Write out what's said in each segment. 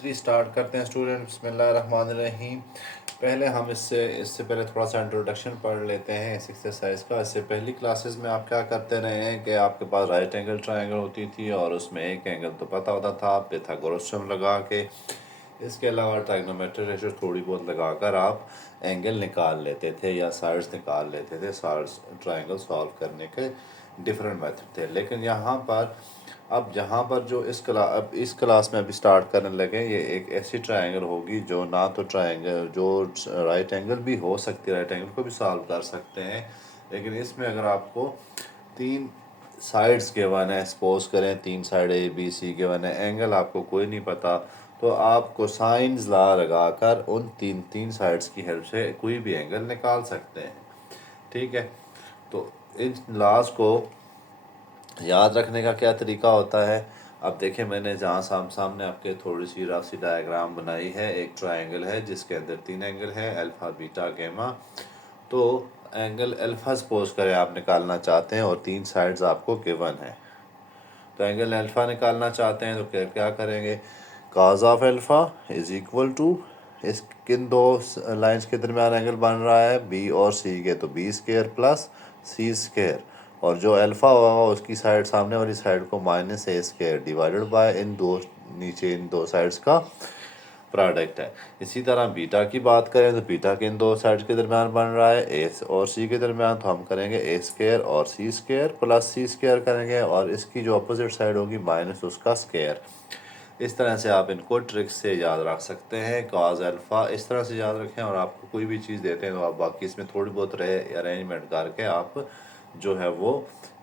3 start करते हैं student. बिस्मिल्लाहिर्रहमानिर्रहीम। पहले हम इससे पहले थोड़ा सा इंट्रोडक्शन पढ़ लेते हैं इस एक्सरसाइज का। इससे पहली क्लासेस में आप क्या करते रहे हैं कि आपके पास राइट एंगल ट्रायंगल होती थी और उसमें एक एंगल तो पता होता था, आप पाइथागोरस थ्योरम लगा के, इसके अलावा ट्राइगोनोमेट्रिक रेशियो थोड़ी बहुत लगाकर आप एंगल निकाल लेते थे या साइड्स निकाल लेते थे। साइड्स ट्रायंगल सॉल्व करने के डिफरेंट मेथड थे। लेकिन यहाँ पर अब जहाँ पर जो इस क्लास में अभी स्टार्ट करने लगे, ये एक ऐसी ट्रायंगल होगी जो ना तो ट्रायंगल जो राइट एंगल भी हो सकती है, राइट एंगल को भी सॉल्व कर सकते हैं। लेकिन इसमें अगर आपको 3 साइड्स गिवन है, सपोज करें 3 side A B C given है, एंगल आपको कोई नहीं पता, तो आप कोसाइंस लॉ लगाकर उन तीन साइड्स की हेल्प से कोई भी एंगल निकाल सकते हैं। ठीक है, तो इन लॉज को याद रखने का क्या तरीका होता है। अब देखें, मैंने जहाँ सामने आपके थोड़ी सी रफ सी डायग्राम बनाई है। एक ट्रायंगल है जिसके अंदर 3 एंगल है, अल्फ़ा बीटा गैमा। तो एंगल अल्फ़ा सपोज करें आप निकालना चाहते हैं और 3 साइड्स आपको गिवन है। तो एंगल अल्फ़ा निकालना चाहते हैं तो क्या करेंगे, cos of alpha is equal to, इस किन दो लाइंस के दरमियान एंगल बन रहा है, बी और सी के, तो बी स्क्वायर प्लस सी स्क्वायर, और जो अल्फ़ा होगा उसकी साइड, सामने वाली साइड को minus A square divided by इन दो साइड्स का प्रोडक्ट है। इसी तरह बीटा की बात करें तो बीटा के इन दो साइड्स के दरमियान बन रहा है ए और सी के दरमियान, तो हम करेंगे ए स्क्वायर और सी स्क्वायर प्लस सी स्क्वायर करेंगे, और इसकी जो अपोजिट साइड होगी माइनस उसका स्क्वायर। इस तरह से आप इनको ट्रिक्स से याद रख सकते हैं। कॉज अल्फ़ा इस तरह से याद रखें, और आपको कोई भी चीज़ देते हैं तो आप बाकी इसमें थोड़ी बहुत अरेंजमेंट करके आप जो है वो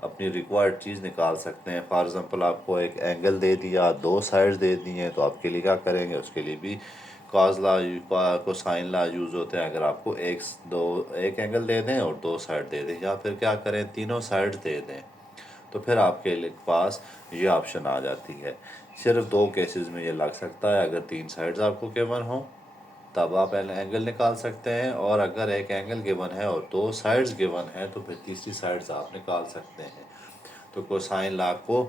अपनी रिक्वायर्ड चीज़ निकाल सकते हैं। फॉर एग्ज़ाम्पल आपको एक एंगल दे दिया, 2 साइड्स दे दी हैं, तो आपके लिए क्या करेंगे, उसके लिए भी कॉज लॉ को साइन लॉ यूज़ होते हैं। अगर आपको एक एंगल दे दें और 2 साइड दे दें, या फिर क्या करें तीनों साइड दे दें, तो फिर आपके पास ये ऑप्शन आ जाती है। सिर्फ 2 केसेस में ये लग सकता है, अगर 3 साइड्स आपको गिवन हो तब आप एंगल निकाल सकते हैं, और अगर एक एंगल गिवन है और 2 साइड्स गिवन है तो फिर तीसरी साइड्स आप निकाल सकते हैं। तो कोसाइन लॉ को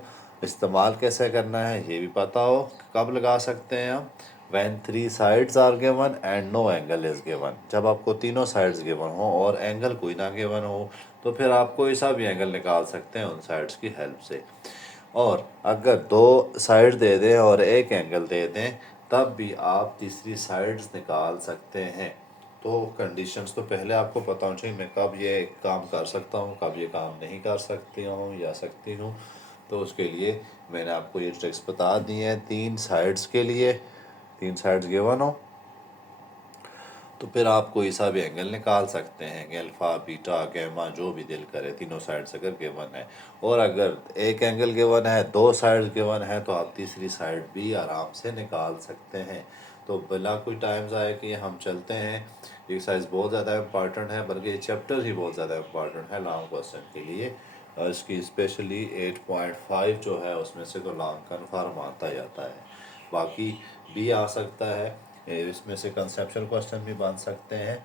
इस्तेमाल कैसे करना है ये भी पता हो, कब लगा सकते हैं हम, when 3 sides are given and no angle is given। जब आपको तीनों साइड्स गिवन हो और एंगल कोई ना गिवन हो, तो फिर आप कोई सा भी एंगल निकाल सकते हैं उन साइड्स की हेल्प से। और अगर 2 साइड दे दें और एक एंगल दे दें, तब भी आप तीसरी साइड्स निकाल सकते हैं। तो कंडीशंस तो पहले आपको पता होना चाहिए, मैं कब ये काम कर सकता हूँ, कब ये काम नहीं कर सकती हूँ या सकती हूँ। तो उसके लिए मैंने आपको ये ट्रिक्स बता दी हैं। 3 साइड्स के लिए 3 साइड्स गिवन हो तो फिर आप कोई सा भी एंगल निकाल सकते हैं, अल्फ़ा बीटा गैमा जो भी दिल करे, तीनों साइड्स अगर गिवन है। और अगर एक एंगल गिवन है, 2 साइड्स गिवन है, तो आप तीसरी साइड भी आराम से निकाल सकते हैं। तो बिना कोई टाइम ज़ाया किए हम चलते हैं। एक्सरसाइज बहुत ज़्यादा इंपॉर्टेंट है, बल्कि ये चैप्टर ही बहुत ज़्यादा इंपॉर्टेंट है लॉन्ग क्वेश्चन के लिए। और इसकी स्पेशली 8.5 जो है उसमें से तो लॉन्ग कन्फर्म आता जाता है, बाकी भी आ सकता है, इसमें से कंसेप्चुअल क्वेश्चन भी बन सकते हैं।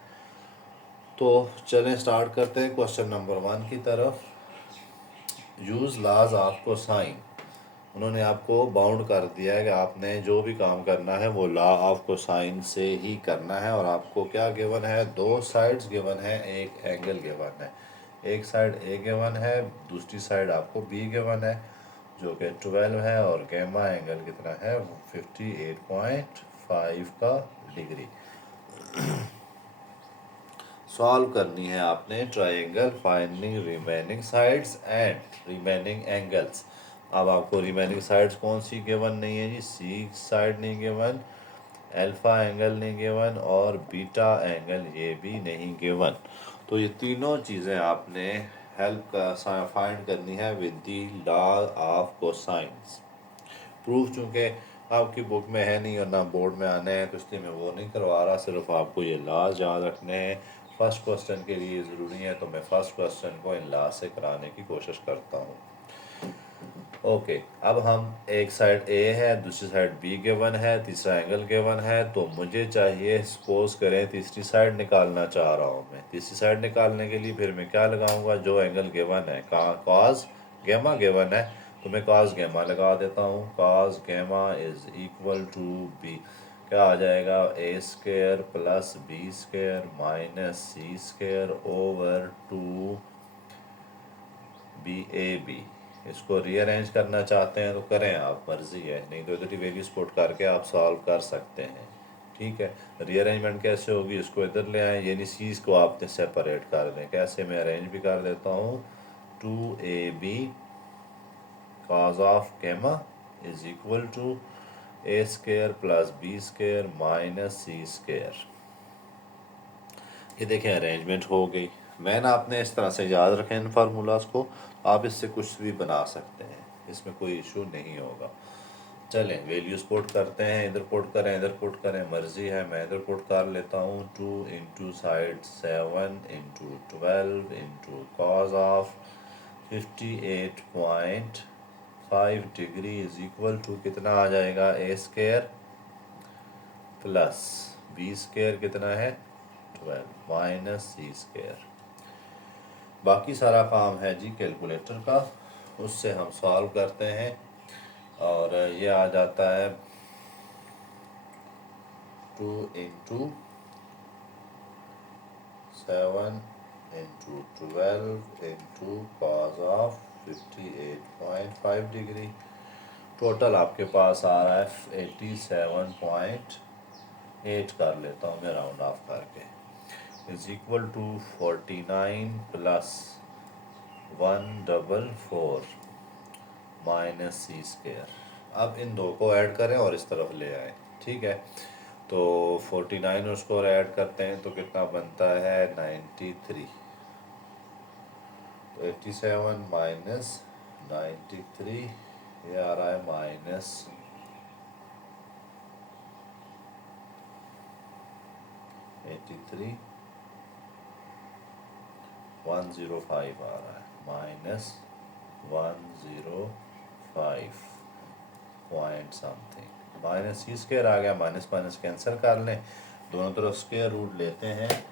तो चलें स्टार्ट करते हैं क्वेश्चन नंबर 1 की तरफ। Use laws of cosine. उन्होंने आपको बाउंड कर दिया है कि आपने जो भी काम करना है वो लॉ ऑफ कोसाइन से ही करना है। और आपको क्या गिवन है, 2 साइड्स गिवन है, एक एंगल गिवन है। एक साइड ए गिवन है, दूसरी साइड आपको बी गिवन है, जो कि 12 है, और गैमा एंगल कितना है, 58.5 का डिग्री। सॉल्व करनी है आपने triangle, finding remaining sides and remaining angles. अब आपको रिमेनिंग साइड्स कौन सी गिवन नहीं है जी, सी साइड नहीं गिवन, अल्फा एंगल नहीं गिवन, और बीटा एंगल ये भी नहीं गिवन। तो ये तीनों चीज़ें आपने हेल्प का फाइंड करनी है with the law of cosines. Proof चूँकि आपकी बुक में है नहीं और ना बोर्ड में आने हैं, तो इसलिए मैं वो नहीं करवा रहा, सिर्फ आपको ये लॉज याद रखने हैं। फर्स्ट क्वेश्चन के लिए ज़रूरी है, तो मैं फर्स्ट क्वेश्चन को इन लॉज से कराने की कोशिश करता हूँ। ओके, अब हम एक साइड ए है, दूसरी साइड बी गिवन है, तीसरा एंगल गिवन है, तो मुझे चाहिए, सपोज करें तीसरी साइड निकालना चाह रहा हूँ मैं। तीसरी साइड निकालने के लिए फिर मैं क्या लगाऊंगा, जो एंगल गिवन है, कॉस गैमा गिवन है, तो मैं कॉस गैमा लगा देता हूँ। Cos gamma is equal to B, क्या आ जाएगा, A square plus B square minus C square over 2BAB। इसको रीअरेंज करना चाहते हैं तो करें आप, मर्जी है, नहीं तो इधर ही वैल्यूज पुट करके आप सॉल्व कर सकते हैं। ठीक है, रीअरेंजमेंट कैसे होगी, इसको इधर ले आए, यानी सीज को आपने सेपरेट कर दें। कैसे, मैं अरेंज भी कर देता हूँ, 2AB cos of gamma is equal to A square plus B square minus C square. ये देखें अरेंजमेंट हो गई। मैंने आपने इस तरह से याद रखें इन फार्मूलाज को, आप इससे कुछ भी बना सकते हैं, इसमें कोई इशू नहीं होगा। चलें वैल्यूज पुट करते हैं, इधर पुट करें इधर पुट करें, मर्जी है, मैं इधर पुट कर लेता हूँ। 2 into side 7 into 12 into cos of 58.5 degree is equal to कितना आ जाएगा, A square plus B square कितना है 12 माइनस सी स्क्वायर। बाकी सारा काम है जी कैलकुलेटर का, उससे हम सॉल्व करते हैं और ये आ जाता है 2 into 7 into 12 into cos of 58.5 degree. Total आपके पास आ रहा है 87.8 कर लेता हूँ मैं राउंड ऑफ करके, इज इक्वल टू 49 प्लस 144 माइनस सी स्क्वायर। अब इन दो को ऐड करें और इस तरफ ले आए। ठीक है, तो 49 उसको ऐड करते हैं तो कितना बनता है 93। तो 87 माइनस 93, ये आ रहा है माइनस 83 105 आ रहा है, माइनस 105 पॉइंट समथिंग। माइनस सी स्क्वायर आ गया, माइनस माइनस कैंसिल कर लें, दोनों तरफ स्क्वायर रूट लेते हैं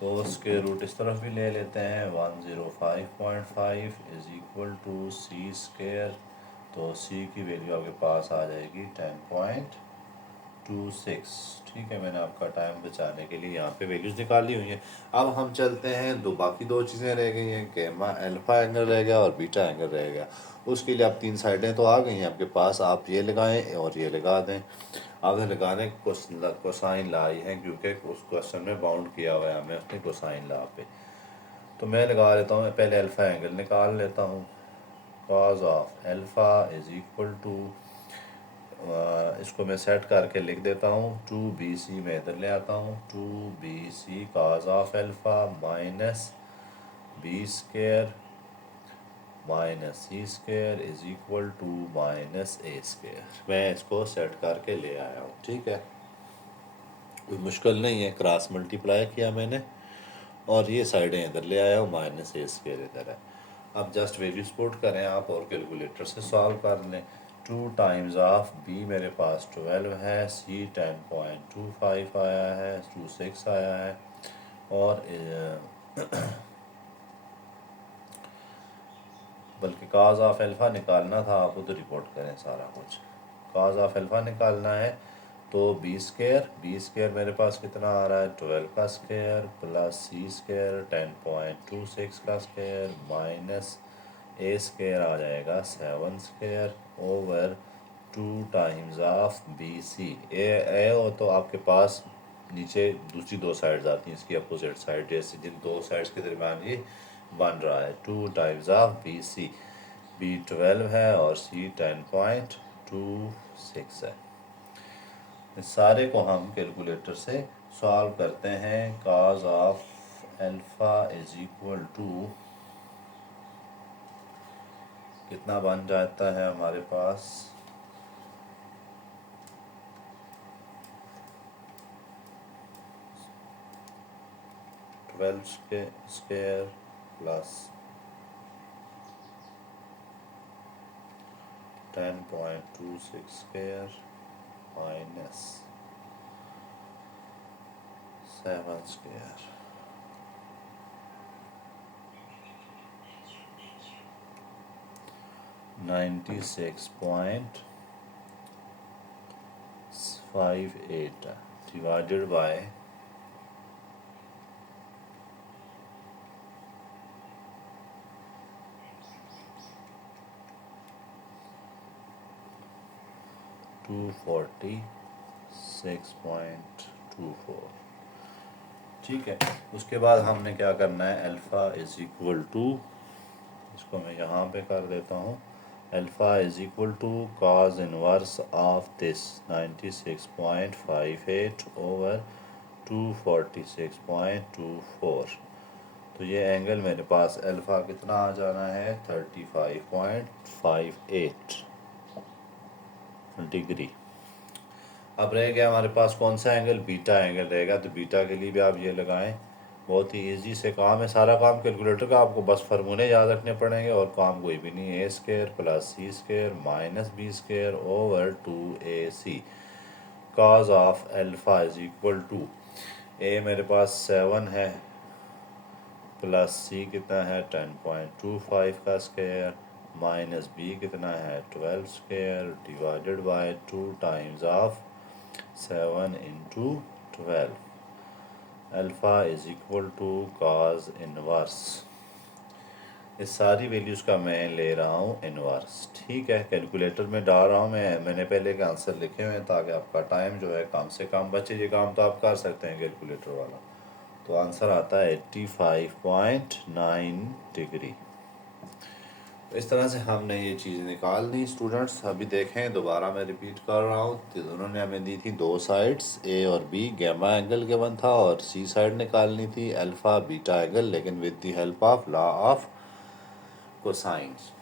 तो स्क्वायर रूट इस तरफ भी ले लेते हैं। 105.5 is equal to C square, तो सी की वैल्यू आपके पास आ जाएगी 10.26। ठीक है, मैंने आपका टाइम बचाने के लिए यहाँ पे वैल्यूज निकाली हुई हैं। अब हम चलते हैं, बाकी दो चीज़ें रह गई हैं, गेमा अल्फा एंगल रह गया और बीटा एंगल रह गया। उसके लिए आप तीन साइडें तो आ गई हैं आपके पास, आप ये लगाएं और ये लगा दें। आपने लगाने कोसाइन लाई है क्योंकि उस क्वेश्चन में बाउंड किया हुआ है हमें उसने कोसाइन ला पे, तो मैं लगा लेता हूँ। पहले अल्फ़ा एंगल निकाल लेता हूँ, cos of alpha is equal to, इसको मैं सेट करके लिख देता हूँ 2BC, मैं इधर ले आता हूँ 2BC cos of alpha minus B square minus C square is equal to minus A square. मैं इसको सेट करके ले आया हूँ। ठीक है, कोई मुश्किल नहीं है, क्रॉस मल्टीप्लाई किया मैंने और ये साइडें इधर ले आया हूँ, माइनस ए स्क्वायर इधर है। अब जस्ट वैल्यूज पुट करें आप और कैलकुलेटर से सॉल्व कर लें। 2 टाइम्स ऑफ बी मेरे पास 12 है, सी 10.25 आया है, 26 आया है, और बल्कि काज ऑफ अल्फ़ा निकालना था, आप उधर रिपोर्ट करें सारा कुछ। काज ऑफ अल्फ़ा निकालना है तो बी स्क्वायर मेरे पास कितना आ रहा है 12 का स्क्वायर प्लस सी स्क्वायर 10.26 का स्क्वायर माइनस ए स्क्वायर आ जाएगा 7 square over 2 times of B C. ए हो तो आपके पास नीचे दूसरी दो साइड्स आती हैं, इसकी अपोजिट साइड, जैसे जिन दो साइड्स के दरमियान ये बन रहा है 2 times of B C. B 12 है और सी 10.26 है। इस सारे को हम कैलकुलेटर से सॉल्व करते हैं। cos of alpha is equal to कितना बन जाता है हमारे पास 12 square plus 10.26 square minus 7 square. 58 divided by 246.24। ठीक है, उसके बाद हमने क्या करना है, अल्फ़ा इज़ इक्वल टू, इसको मैं यहाँ पे कर देता हूँ, alpha is equal to cos inverse of this 96.58 over 246.24। तो ये एंगल मेरे पास अल्फ़ा कितना आ जाना है, 35.58 डिग्री। अब रह गया हमारे पास कौन सा एंगल, बीटा एंगल रहेगा। तो बीटा के लिए भी आप ये लगाएं, बहुत ही इजी से काम है, सारा काम कैलकुलेटर का, आपको बस फार्मूले याद रखने पड़ेंगे और काम कोई भी नहीं है। A² + C² - B² over 2AC cos of alpha is equal to, A मेरे पास 7 है प्लस सी कितना है 10.25 का स्क्वायर माइनस बी कितना है 12 square divided by 2 times of 7 into 12। Alpha is equal to cos inverse, इस सारी वैल्यूज़ का मैं ले रहा हूँ इनवर्स। ठीक है, कैलकुलेटर में डाल रहा हूँ मैंने पहले के आंसर लिखे हुए हैं ताकि आपका टाइम जो है कम से कम बचे। ये काम तो आप कर सकते हैं कैलकुलेटर वाला। तो आंसर आता है 85.9 डिग्री। तो इस तरह से हमने ये चीज़ निकाल ली स्टूडेंट्स। अभी देखें, दोबारा मैं रिपीट कर रहा हूँ, तो उन्होंने हमें दी थी दो साइड्स ए और बी, गैमा एंगल गिवन था और सी साइड निकालनी थी अल्फ़ा बीटा एंगल, लेकिन with the help of law of cosines.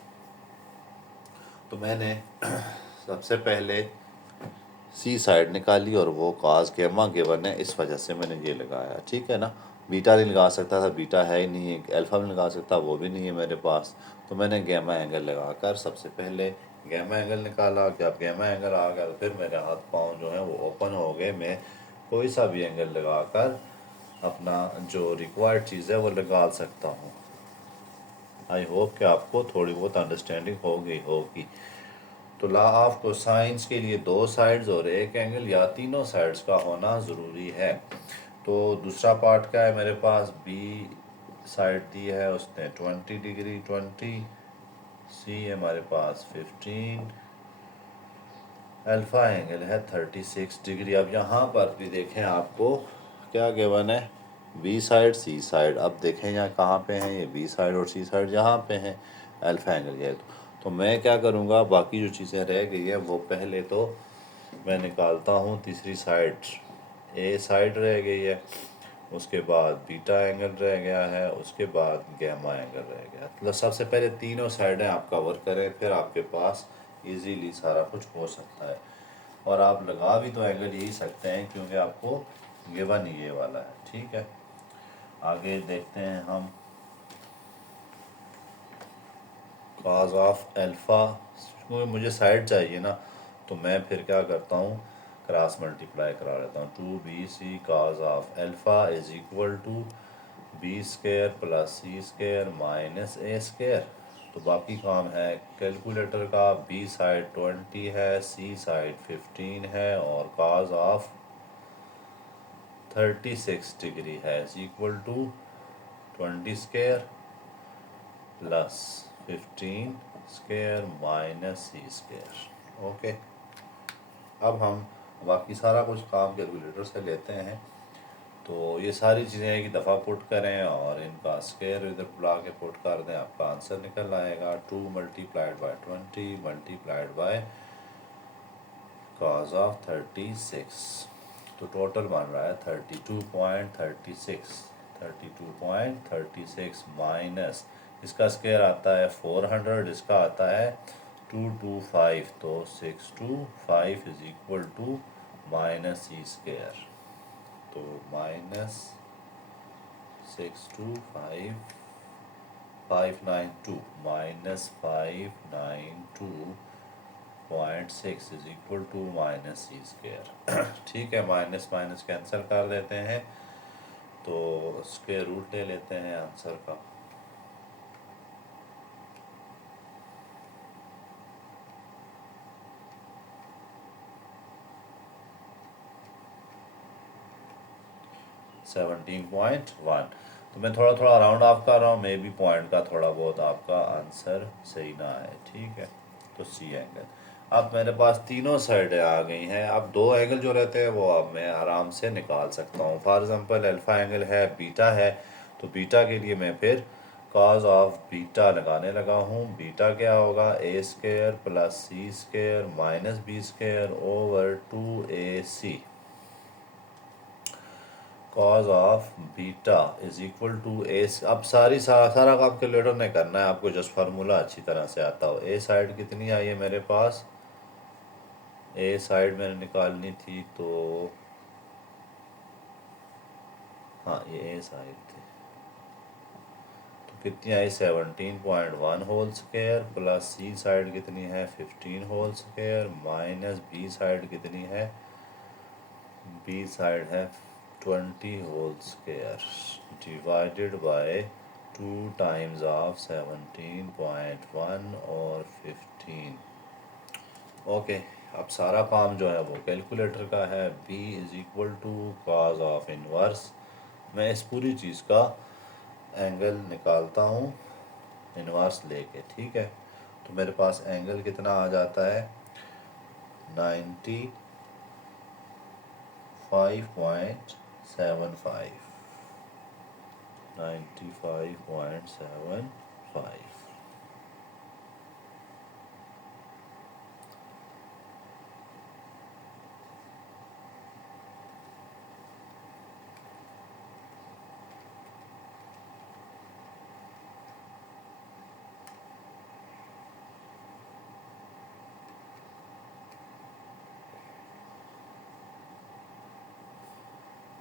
तो मैंने सबसे पहले सी साइड निकाली और वो कॉस गैमा गिवन है, इस वजह से मैंने ये लगाया। ठीक है ना, बीटा नहीं लगा सकता था, बीटा है ही नहीं है, अल्फ़ा नहीं लगा सकता, वो भी नहीं है मेरे पास। तो मैंने गैमा एंगल लगाकर सबसे पहले गैमा एंगल निकाला। जब गैमा एंगल आ गया तो फिर मेरे हाथ पाँव जो हैं वो ओपन हो गए, मैं कोई सा भी एंगल लगाकर अपना जो रिक्वायर्ड चीज़ है वो लगा सकता हूँ। आई होप कि आपको थोड़ी बहुत अंडरस्टैंडिंग हो गई होगी। तो लॉ ऑफ कोसाइंस के लिए दो साइड्स और एक एंगल या तीनों साइड्स का होना ज़रूरी है। तो दूसरा पार्ट क्या है मेरे पास, बी साइड दी है उसने 20 डिग्री 20, सी हमारे पास 15, अल्फ़ा एंगल है 36 डिग्री। अब यहाँ पर भी देखें आपको क्या गिवन है, बी साइड सी साइड। अब देखें यहाँ कहाँ पे हैं, ये बी साइड और सी साइड यहाँ पे हैं, अल्फ़ा एंगल ये। तो मैं क्या करूँगा, बाकी जो चीज़ें रह गई है वो पहले तो मैं निकालता हूँ। तीसरी साइड ए साइड रह गई है, उसके बाद बीटा एंगल रह गया है, उसके बाद गैमा एंगल रह गया। मतलब सबसे पहले तीनों साइडें आप कवर करें, फिर आपके पास इजीली सारा कुछ हो सकता है। और आप लगा भी तो एंगल यही सकते हैं क्योंकि आपको गिवन ये वाला है। ठीक है, आगे देखते हैं हम। कॉस ऑफ अल्फ़ा, क्योंकि मुझे साइड चाहिए ना, तो मैं फिर क्या करता हूँ, क्रॉस मल्टीप्लाई करा लेता हूँ। 2bc cos of alpha is equal to b² + c² minus a²। तो बाकी काम है कैलकुलेटर का। बी साइड 20 है, सी साइड 15 है और कॉस ऑफ 36 डिग्री है is equal to 20² + 15² minus c²। Okay, अब हम बाकी सारा कुछ काम कैलकुलेटर से लेते हैं। तो ये सारी चीज़ें एक दफ़ा पुट करें और इनका स्क्वायर इधर बुला के पुट कर दें, आपका आंसर निकल आएगा। 2 × 20 मल्टीप्लाइड बाय कॉस ऑफ 36। तो टोटल बन रहा है 32.36, 32.36 माइनस इसका स्क्वायर आता है 400, इसका आता है 225। तो 625 is equal to minus c²। तो minus 625 minus 592.6 is equal to minus c²। ठीक है, माइनस माइनस कैंसिल कर देते हैं, तो स्क्वायर रूट ले लेते हैं आंसर का। 17.1। तो मैं थोड़ा थोड़ा राउंड ऑफ कर रहा हूँ, मे बी पॉइंट का थोड़ा बहुत आपका आंसर सही ना आए, ठीक है। तो सी एंगल। अब मेरे पास तीनों साइडें आ गई हैं। अब दो एंगल जो रहते हैं वो अब मैं आराम से निकाल सकता हूँ। फॉर एग्जांपल अल्फ़ा एंगल है, बीटा है, तो बीटा के लिए मैं फिर कॉज ऑफ बीटा लगाने लगा हूँ। बीटा क्या होगा, A square plus C square minus B square over 2ac। Cos of beta is equal to A. अब सारा काम कैलकुलेटर ने करना है, आपको जस्ट फार्मूला अच्छी तरह से आता हो। ए साइड कितनी आई है मेरे पास, ए साइड मैंने निकालनी थी, तो हाँ ये ए साइड थी, तो कितनी आई 17.1 whole square plus C side कितनी है 15 whole square minus B side कितनी है, बी साइड है 20 whole square divided by 2 times of 17.1 और 15। ओके, अब सारा काम जो है वो कैलकुलेटर का है। b is equal to cos of inverse. मैं इस पूरी चीज़ का एंगल निकालता हूँ इनवर्स लेके, ठीक है। तो मेरे पास एंगल कितना आ जाता है 95.75, 95.75।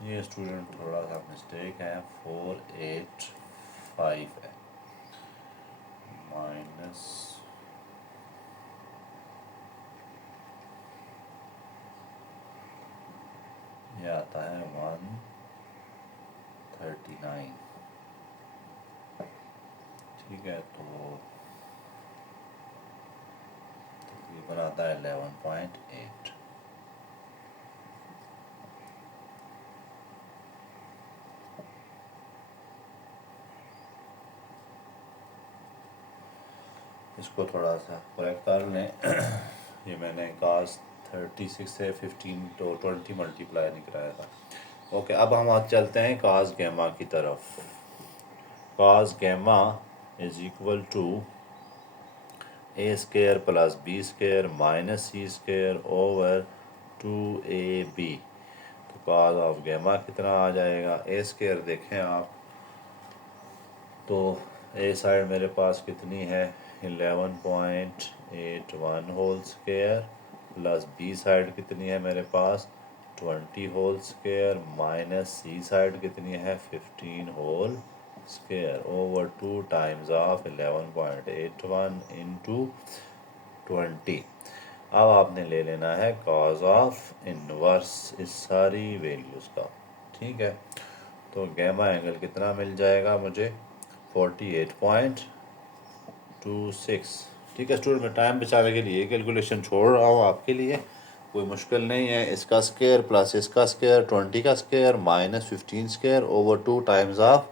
ये स्टूडेंट थोड़ा सा मिस्टेक है, 485 है माइनस, ये आता है 139, ठीक है। तो तकरीबन आता है 11.8। इसको थोड़ा सा करेक्ट कर लें। ये मैंने कास 36 से 15 तो 20 मल्टीप्लाई नहीं कराया था। ओके, अब हम आज चलते हैं कास गैमा की तरफ। Cos gamma is equal to A square plus B square minus C square over 2ab। तो कास ऑफ गैमा कितना आ जाएगा, ए स्क्वायर देखें आप, तो ए साइड मेरे पास कितनी है 11.81 whole square plus B side कितनी है मेरे पास 20 whole square minus C side कितनी है 15 whole square over 2 times of 11.81 into 20। अब आपने ले लेना है कॉज ऑफ इनवर्स इस सारी वैल्यूज़ का, ठीक है। तो गैमा एंगल कितना मिल जाएगा मुझे 48.26, ठीक है। स्टूडेंट मैं टाइम बचाने के लिए कैलकुलेशन छोड़ रहा हूँ आपके लिए, कोई मुश्किल नहीं है। इसका स्क्वायर प्लस इसका स्क्वायर 20 का square minus 15 square over 2 times of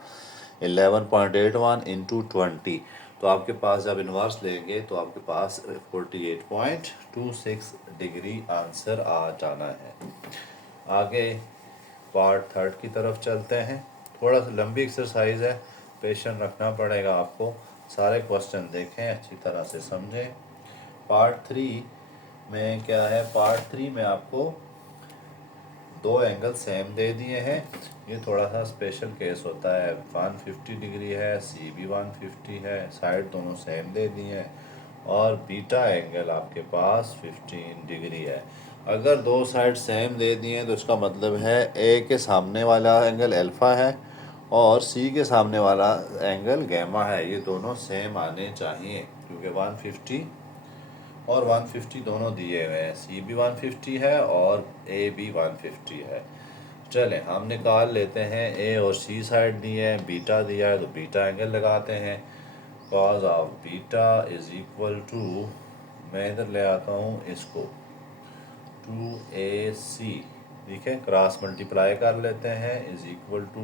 11.81 into 20। तो आपके पास जब इन्वर्स लेंगे तो आपके पास 48.26 डिग्री आंसर आ जाना है। आगे पार्ट थर्ड की तरफ चलते हैं। थोड़ा सा लंबी एक्सरसाइज है, पेशेंस रखना पड़ेगा आपको। सारे क्वेश्चन देखें, अच्छी तरह से समझें। पार्ट थ्री में क्या है, पार्ट थ्री में आपको दो एंगल सेम दे दिए हैं। ये थोड़ा सा स्पेशल केस होता है, 150 डिग्री है, सी भी 150 है, साइड दोनों सेम दे दिए हैं, और बीटा एंगल आपके पास 15 डिग्री है। अगर दो साइड सेम दे दिए हैं तो इसका मतलब है ए के सामने वाला एंगल अल्फ़ा है और सी के सामने वाला एंगल गैमा है। ये दोनों सेम आने चाहिए क्योंकि 150 और 150 दोनों दिए हुए हैं, सी भी 150 है और ए भी 150 है। चलें हम निकाल लेते हैं, ए और सी साइड दिए हैं, बीटा दिया है तो बीटा एंगल लगाते हैं। Cos of beta is equal to, मैं इधर ले आता हूँ इसको 2ac ठीक है, क्रॉस मल्टीप्लाई कर लेते हैं, is equal to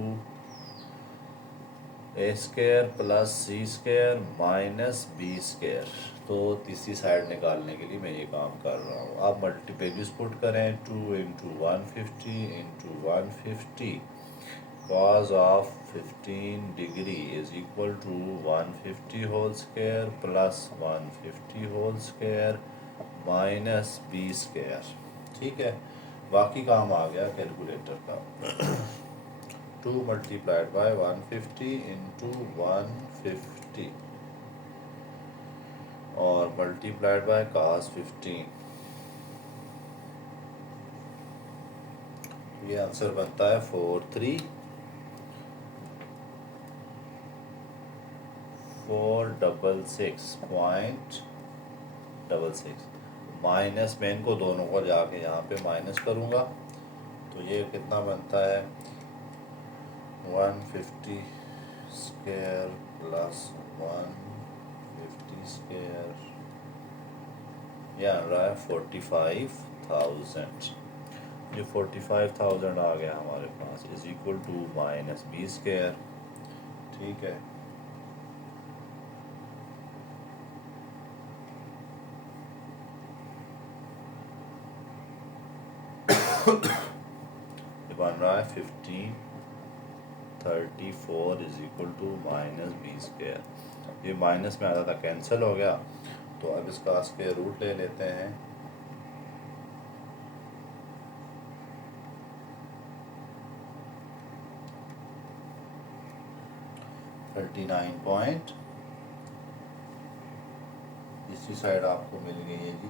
A square plus C square minus B square. तो तीसरी साइड निकालने के लिए मैं ये काम कर रहा हूँ। आप मल्टीपैल्यूज पुट करें, 2 into 150 into 150 cos of 15 degree is equal to 150 whole square plus 150 whole square minus B square. ठीक है, बाकी काम आ गया कैलकुलेटर का। 2 मल्टीप्लाइड बाय 150 इंटू 150 और मल्टीप्लाइड बाय cos 15। ये आंसर बनता है 436.66 माइनस में इनको दोनों को जाके यहाँ पे माइनस करूँगा तो ये कितना बनता है 150 स्क्वायर प्लस 150 स्क्वायर, यह आ रहा है 45,000। जो 45,000 आ गया हमारे पास is equal to minus B square. ठीक है, ये बन रहा है 1534 is equal to minus B square. ये माइनस में आता था कैंसिल हो गया, तो अब इसका स्क्वायर रूट ले लेते हैं। इसी साइड आपको मिल गई है जी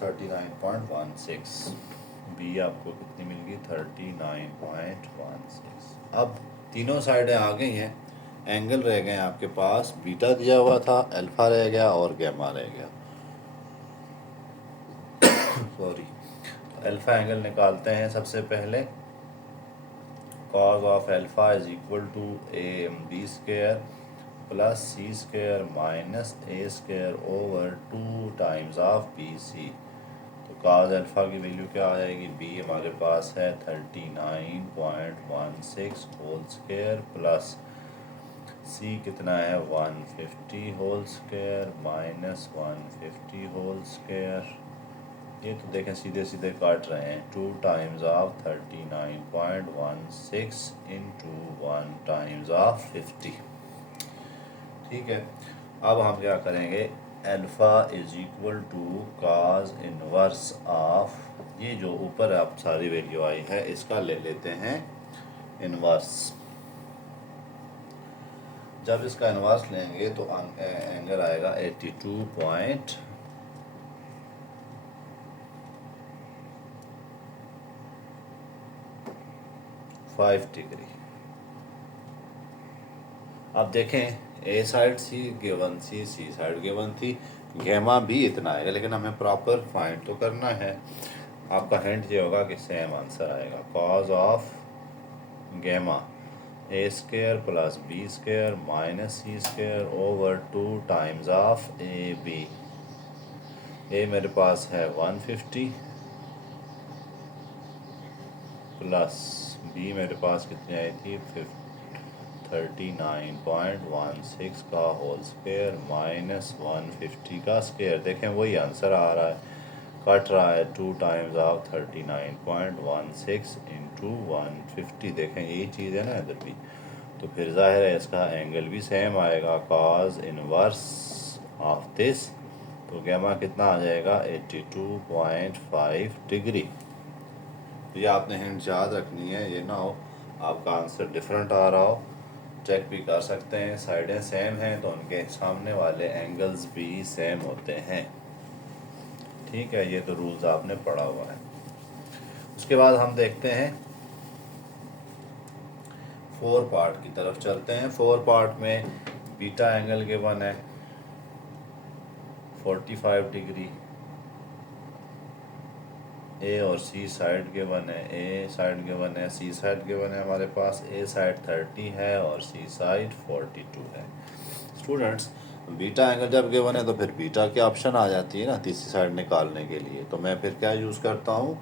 39.16। बी आपको कितनी मिल गई 39.16। अब तीनों साइडें आ गई हैं, एंगल रह गए आपके पास, बीटा दिया हुआ था, अल्फा रह गया और गैमा रह गया। सॉरी, अल्फा एंगल निकालते हैं सबसे पहले। cos of alpha is equal to a B square plus C square minus A square over 2 times of B c. तो cos अल्फा की वैल्यू क्या आ जाएगी, बी हमारे पास है 39.16 होल स्क्वायर प्लस सी कितना है 150 whole square minus 150 whole square. ये तो देखें सीधे सीधे काट रहे हैं, 2 times of 39.16 into 1 times of 50। ठीक है, अब हम क्या करेंगे, alpha is equal to cos inverse of, ये जो ऊपर आप सारी वैल्यू आई है इसका ले लेते हैं इनवर्स। जब इसका इनवर्स लेंगे तो एंगल आएगा 82.5 डिग्री। अब देखें, ए साइड सी गिवन थी, सी साइड गिवन थी, गैमा भी इतना आएगा, लेकिन हमें प्रॉपर फाइंड तो करना है। आपका हिंट ये होगा कि सेम आंसर आएगा। cos of gamma A square plus B square minus C square over 2 times of A B. A मेरे पास है 150 प्लस बी मेरे पास कितनी आई थी 39.16 का होल स्क्वायर माइनस 150 का स्क्वायर। देखें वही आंसर आ रहा है, कट रहा है 2 टाइम्स ऑफ 39.16 इंटू 150। देखें यही चीज़ है ना इधर भी, तो फिर जाहिर है इसका एंगल भी सेम आएगा cos इनवर्स ऑफ दिस। तो गैमा कितना आ जाएगा 82.5 डिग्री। ये आपने हिंट याद रखनी है, ये ना हो आपका आंसर डिफरेंट आ रहा हो। चेक भी कर सकते हैं, साइडें सेम हैं तो उनके सामने वाले एंगल्स भी सेम होते हैं। ठीक है, ये तो रूल्स आपने पढ़ा हुआ है। उसके बाद हम देखते हैं 4 पार्ट की तरफ चलते हैं। 4 पार्ट में बीटा एंगल गिवन है 45 डिग्री, ए और सी साइड गिवन है, ए साइड गिवन है, सी साइड गिवन है हमारे पास। ए साइड 30 है और सी साइड 42 है। स्टूडेंट्स, बीटा एंगल जब गिवन है तो फिर बीटा की ऑप्शन आ जाती है ना तीसरी साइड निकालने के लिए। तो मैं फिर क्या यूज़ करता हूँ,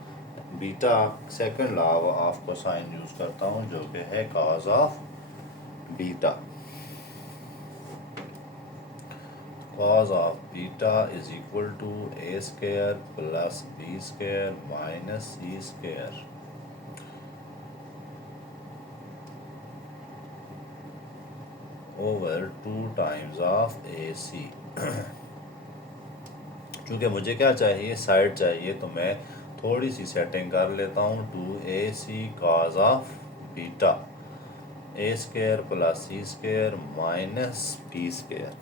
beta second law of cosine use करता हूँ जो कि है cos of beta. Cos of beta is equal to A square plus B square minus C square over 2 times of A C. क्योंकि मुझे क्या चाहिए, साइड चाहिए, तो मैं थोड़ी सी सेटिंग कर लेता हूँ। 2ac cos of beta a square plus C square minus B square.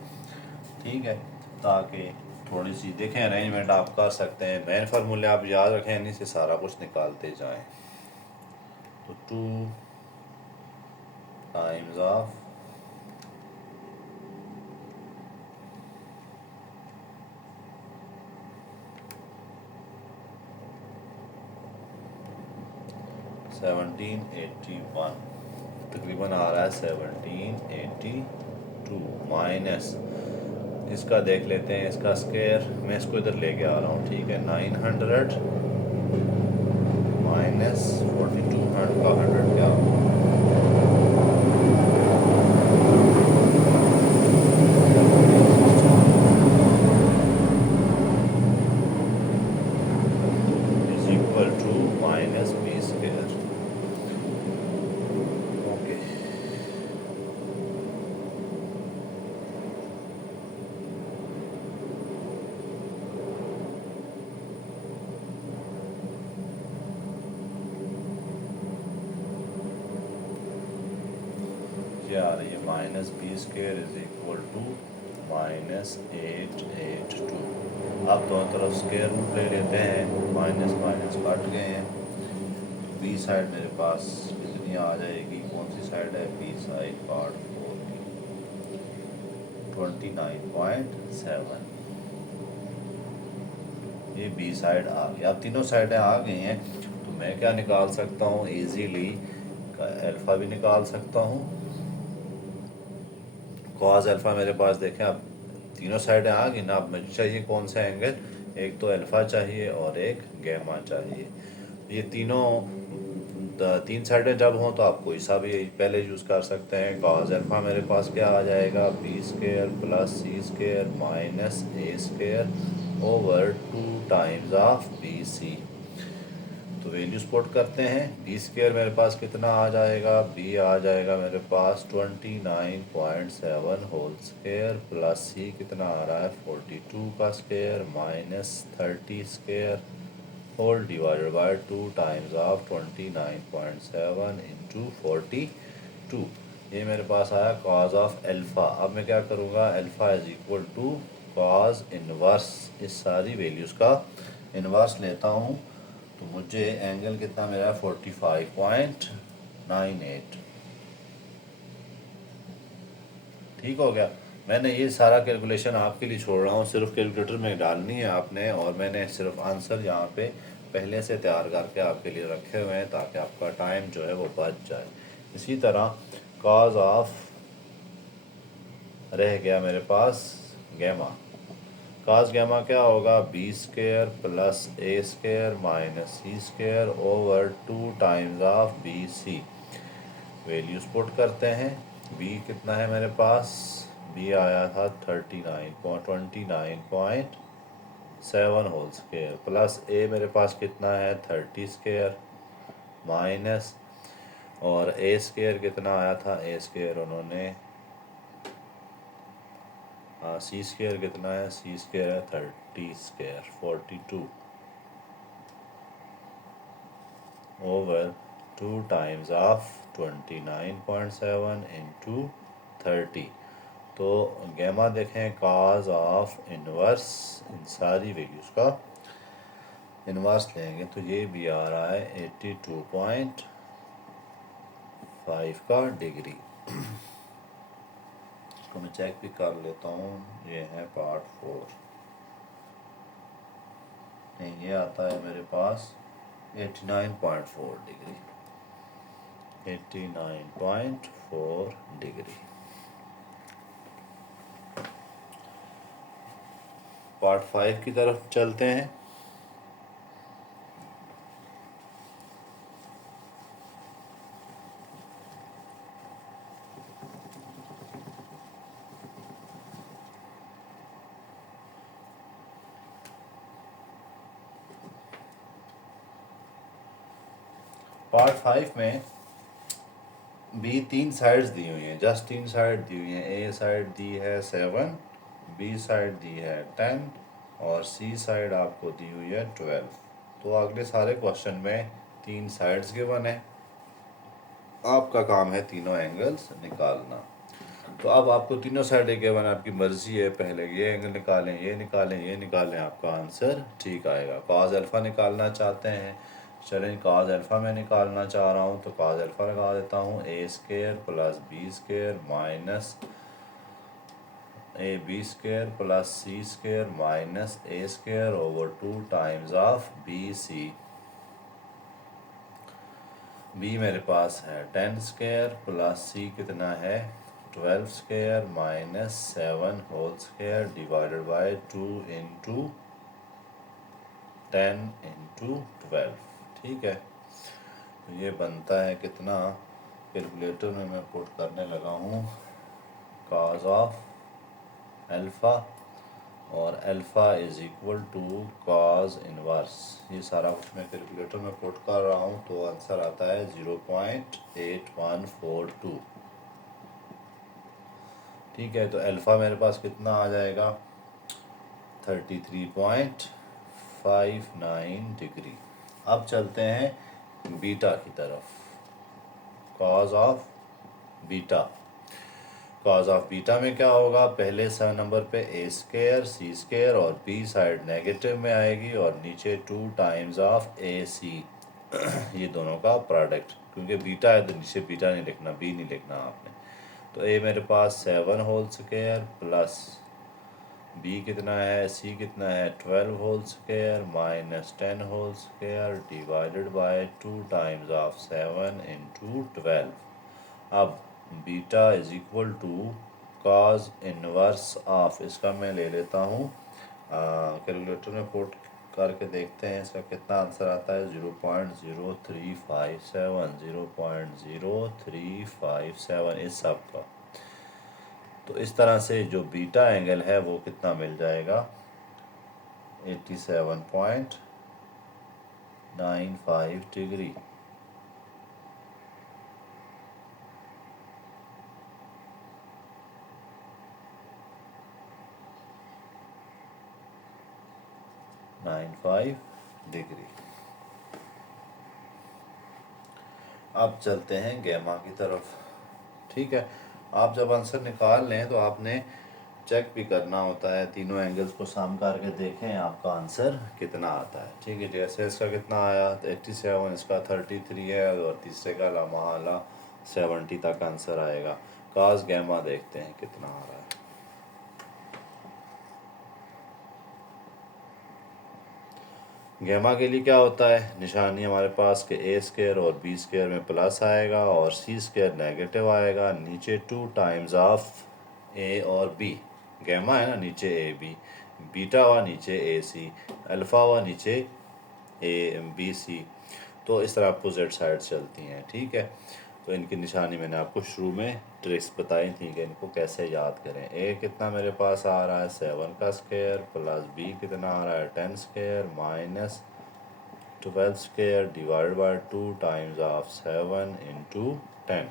ठीक है, ताकि थोड़ी सी देखें अरेंजमेंट आप कर सकते हैं। मेन फार्मूले आप याद रखें, इन्हीं से सारा कुछ निकालते जाएं। तो 2 टाइम्स ऑफ सेवनटीन 81 तकरीबन आ रहा है 1782 माइनस इसका देख लेते हैं, इसका स्क्वायर मैं इसको इधर लेके आ रहा हूँ। ठीक है, 900 माइनस 42 का 100 क्या होगा, is equal to minus B square. Okay, ये आ रही है minus B square is equal to minus 882। अब दोनों तरफ स्क्वायर रूट ले लेते हैं, माइनस माइनस कट गए हैं। बी साइड मेरे पास कितनी आ जाएगी, कौन सी साइड है, बी साइड पार्ट 4 की 29.7। ये बी साइड आ गया। अब तीनों साइडें आ गई हैं, तो मैं क्या निकाल सकता हूँ इजीली, अल्फ़ा भी निकाल सकता हूँ। कॉज अल्फ़ा मेरे पास देखें, अब तीनों साइडें आ गई ना। अब मुझे चाहिए कौन सा एंगल, एक तो अल्फ़ा चाहिए और एक गैमा चाहिए। ये तीनों तीन साइडें जब हों तो आप कोई सा भी पहले यूज़ कर सकते हैं। कॉज अल्फ़ा मेरे पास क्या आ जाएगा, b square plus C square minus A square over 2 times of B c. तो वैल्यूज पुट करते हैं। बी स्क्वायर मेरे पास कितना आ जाएगा, बी आ जाएगा मेरे पास 29.7 होल स्क्वायर प्लस सी कितना आ रहा है 42 का square minus 30 square whole divided by 2 times of 29.7 into 42। ये मेरे पास आया कॉज ऑफ अल्फ़ा। अब मैं क्या करूँगा, alpha is equal to cos inverse, इस सारी वैल्यूज़ का इनवर्स लेता हूँ। तो मुझे एंगल कितना मेरा 45.98। ठीक हो गया। मैंने ये सारा कैलकुलेशन आपके लिए छोड़ रहा हूँ, सिर्फ कैलकुलेटर में डालनी है आपने, और मैंने सिर्फ आंसर यहाँ पे पहले से तैयार करके आपके लिए रखे हुए हैं ताकि आपका टाइम जो है वो बच जाए। इसी तरह कॉज ऑफ रह गया मेरे पास गैमा। कास गैमा क्या होगा, b square plus a square minus C square over 2 times of B c. Values put करते हैं। बी कितना है मेरे पास, बी आया था 29.7 होल स्क्वायर प्लस ए मेरे पास कितना है 30 स्क्वायर माइनस, और ए स्क्वायर कितना आया था, ए स्क्वायर उन्होंने सी स्क्वायर कितना है, सी स्क्वायर है 30 square 42 over 2 times of 29.7 into 30। तो गैमा देखें काज ऑफ इनवर्स, इन सारी वैल्यूज़ का इनवर्स लेंगे तो ये भी आ रहा है 82.5 का डिग्री। इसको मैं चेक भी कर लेता हूँ, ये है पार्ट 4। नहीं, ये आता है मेरे पास 89.4 डिग्री, 89.4 डिग्री। पार्ट 5 की तरफ चलते हैं। पार्ट 5 में बी 3 साइड्स दी हुई हैं, जस्ट 3 साइड दी हुई हैं। ए साइड दी है 7, बी साइड दी है 10 और सी साइड आपको दी हुई है 12। तो अगले सारे क्वेश्चन में 3 साइड्स गिवन है, आपका काम है तीनों एंगल्स निकालना। तो अब आपको तीनों साइड गिवन, आपकी मर्जी है, पहले ये एंगल निकालें, ये निकालें, ये निकालें, आपका आंसर ठीक आएगा। कॉस अल्फ़ा निकालना चाहते हैं, चलें कॉस अल्फ़ा में निकालना चाह रहा हूँ तो कॉस अल्फ़ा लगा देता हूँ। A square plus B square minus A B square plus C square minus A square over 2 times of B C. B मेरे पास है 10 स्क्वायर प्लस सी कितना है 12 square minus 7 whole square divided by 2 into 10 into 12। ठीक है, तो ये बनता है कितना, कैलकुलेटर में मैं पुट करने लगा हूँ कॉस ऑफ अल्फ़ा और alpha is equal to cos inverse. ये सारा कुछ मैं कैलकुलेटर में पुट कर रहा हूँ तो आंसर आता है 0.8142। ठीक है, तो अल्फ़ा मेरे पास कितना आ जाएगा 33.59 डिग्री। अब चलते हैं बीटा की तरफ। Cos of beta, cos of beta में क्या होगा, पहले नंबर पे ए स्क्वायर सी स्क्वायर और बी साइड नेगेटिव में आएगी और नीचे 2 टाइम्स ऑफ ए सी ये दोनों का प्रोडक्ट, क्योंकि बीटा है तो नीचे बीटा नहीं लिखना, बी नहीं लिखना आपने। तो ए मेरे पास 7 होल स्क्वायर प्लस बी कितना है सी कितना है 12 whole square minus 10 whole square divided by 2 times of 7 into 12। अब beta is equal to cos inverse of, इसका मैं ले लेता हूँ कैलकुलेटर में पुट करके देखते हैं इसका कितना आंसर आता है। 0.0357, 0.0357 इस सब का। तो इस तरह से जो बीटा एंगल है वो कितना मिल जाएगा 87.95 डिग्री। डिग्री। अब चलते हैं गैमा की तरफ। ठीक है, आप जब आंसर निकाल लें तो आपने चेक भी करना होता है, तीनों एंगल्स को साम करके देखें आपका आंसर कितना आता है। ठीक है, जैसे इसका कितना आया 87, इसका 33 है और तीसरे का लामाला 70 तक आंसर आएगा। काज गैमा देखते हैं कितना आ रहा है। गैमा के लिए क्या होता है, निशानी हमारे पास के ए स्क्वायर और बी स्क्वायर में प्लस आएगा और सी स्क्वायर नेगेटिव आएगा, नीचे 2 टाइम्स ऑफ ए और बी। गैमा है ना, नीचे ए बी, बीटा हुआ नीचे ए सी, अल्फ़ा हुआ नीचे ए बी सी। तो इस तरह अपोजिट साइड चलती हैं। ठीक है, तो इनकी निशानी मैंने आपको शुरू में ट्रिक्स बताई थी कि इनको कैसे याद करें। ए कितना मेरे पास आ रहा है 7 का स्क्वायर प्लस बी कितना आ रहा है 10 square minus 12 square divide by 2 times of 7 into 10।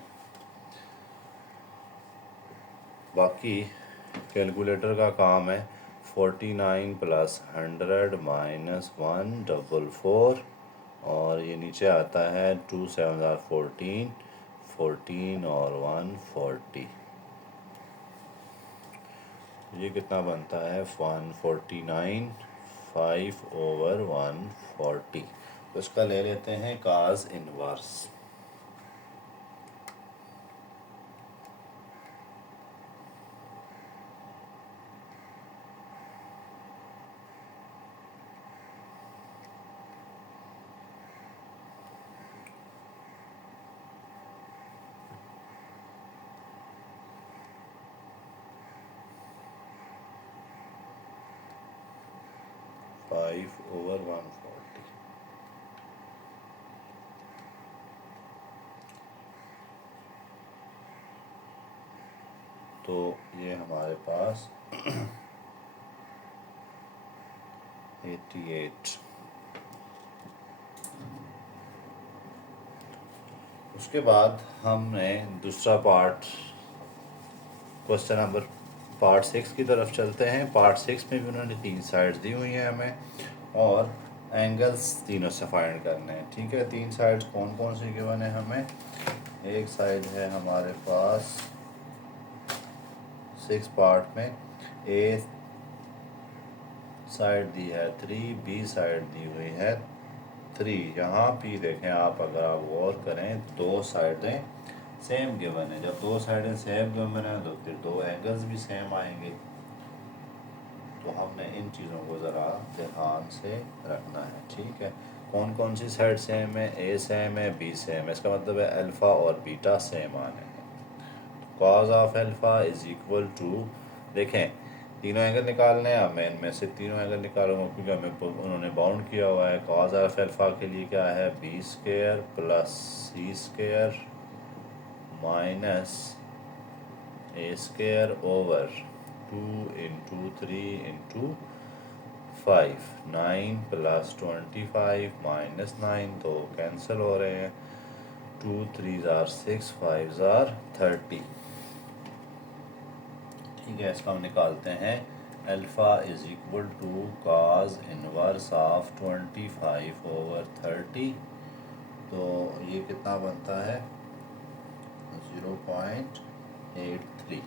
बाकी कैलकुलेटर का काम है 49 प्लस 100 माइनस 144 और ये नीचे आता है 2 7 14, 14 और 140। ये कितना बनता है 149, 5 ओवर 140। तो इसका ले लेते हैं काज इनवर्स। ओवर 140। तो ये हमारे पास 88। उसके बाद हमने दूसरा पार्ट क्वेश्चन नंबर पार्ट 6 की तरफ चलते हैं। पार्ट 6 में भी उन्होंने 3 साइड्स दी हुई हैं हमें, और एंगल्स तीनों से फाइंड करने हैं। ठीक है, 3 साइड्स कौन कौन सी गिवन है हमें? एक साइड है हमारे पास 6 पार्ट में, ए साइड दी है 3, बी साइड दी हुई है 3। यहाँ भी देखें आप, अगर आप गौर करें, दो साइडें सेम गिवन है। जब दो साइडें सेम गिवन है तो फिर दो एंगल्स भी सेम आएंगे। तो हमने इन चीज़ों को ज़रा ध्यान से रखना है। ठीक है, कौन कौन सी साइड सेम है? ए सेम है, बी सेम है। इसका मतलब है अल्फ़ा और बीटा सेम आने हैं। Cos of alpha is equal to, देखें तीनों एंगल निकालने हैं। अब मैं इनमें से तीनों एंगल निकालूंगा क्योंकि हमें उन्होंने बाउंड किया हुआ है। कॉज ऑफ अल्फ़ा के लिए क्या है? बी स्क्वायर प्लस सी स्क्वायर माइनस ए square over 2 into 3 into 5। 9 plus 25 minus 9 तो कैंसिल हो रहे हैं। 2 3 ज़ार 6, 5 ज़ार 30। ठीक है, इसका हम निकालते हैं। Alpha is equal to cos inverse of 25 over 30। तो ये कितना बनता है? 0.83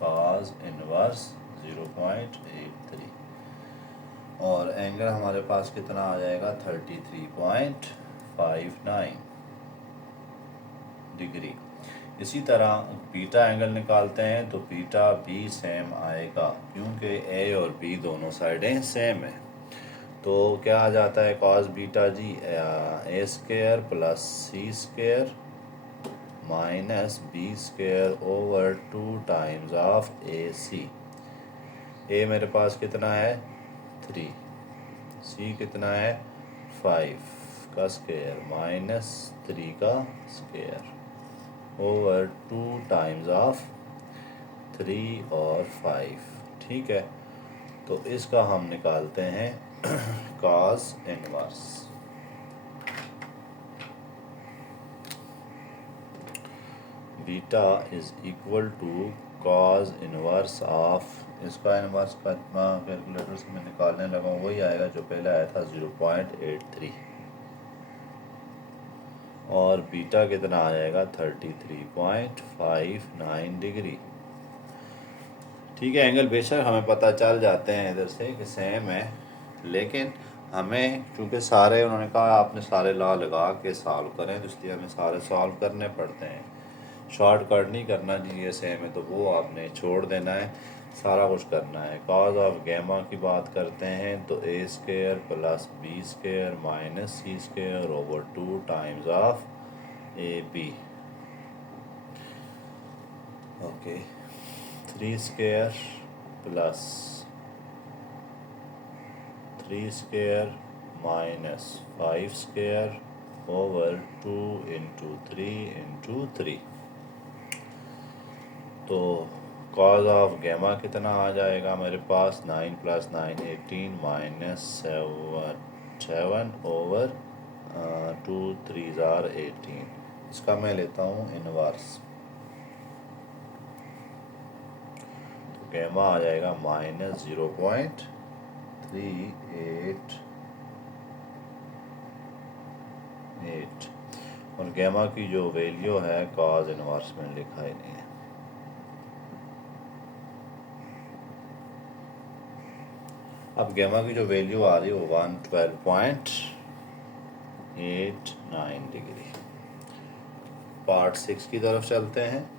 कॉज इनवर्स 0.83, और एंगल हमारे पास कितना आ जाएगा? 33.59 डिग्री। इसी तरह बीटा एंगल निकालते हैं तो बीटा भी सेम आएगा क्योंकि ए और बी दोनों साइडें सेम है। तो क्या आ जाता है कॉस बीटा जी? A square plus C square minus B square over 2 times of A C. A मेरे पास कितना है? 3, सी कितना है? 5 का स्क्वायर माइनस 3 का स्क्वायर ओवर 2 टाइम्स ऑफ 3 और 5। ठीक है, तो इसका हम निकालते हैं cos inverse. Beta is equal to cos inverse of, इसका इनवर्स का कैलकुलेटर से मैं निकालने लगा हूँ, वही आएगा जो पहले आया था 0.83, और बीटा कितना आ जाएगा? 33.59 डिग्री। ठीक है, एंगल बेशक हमें पता चल जाते हैं इधर से कि सेम है, लेकिन हमें चूँकि सारे उन्होंने कहा आपने सारे लॉ लगा के सॉल्व करें, तो इसलिए हमें सारे सॉल्व करने पड़ते हैं। शॉर्टकट नहीं करना जी, ये सेम है तो वो आपने छोड़ देना है, सारा कुछ करना है। कॉज ऑफ गैमा की बात करते हैं तो A square plus B square minus C square over 2 times of A B. Okay, 3 square plus 3 square minus 5 square over 2 into 3 into 3। तो कॉज ऑफ गैमा कितना आ जाएगा मेरे पास? 9 प्लस 9 18 माइनस 7 ओवर 2 3 ज़ार 18। इसका मैं लेता हूँ इनवर्स, तो गैमा आ जाएगा माइनस 0.388, और गैमा की जो वैल्यू है कॉज इनवर्स में लिखा ही नहीं है। अब गैमा की जो वैल्यू आ रही है वो 112.89 डिग्री। पार्ट 6 की तरफ चलते हैं।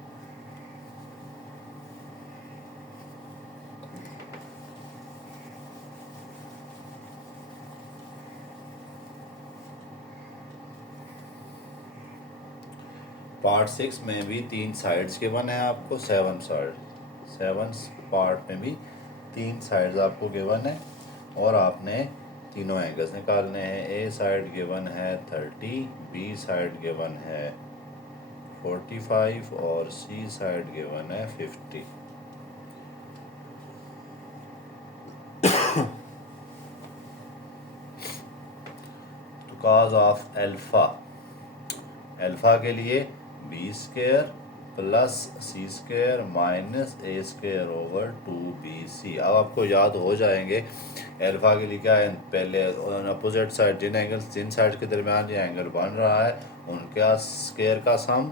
पार्ट 6 में भी 3 साइड्स गिवन है आपको, 7 पार्ट में भी 3 साइड्स आपको गिवन है, और आपने तीनों एंगल्स निकालने हैं। ए साइड गिवन है 30, बी साइड गिवन है 45 और सी साइड गिवन है 50। तो cos ऑफ अल्फ़ा, अल्फ़ा के लिए बी स्क्वायर प्लस सी स्क्वायर माइनस ए स्क्वायर ओवर 2bc। अब आपको याद हो जाएंगे अल्फ़ा के लिए क्या है, पहले अपोजिट साइड जिन साइड के दरमियान ये एंगल बन रहा है उनका स्क्वायर का सम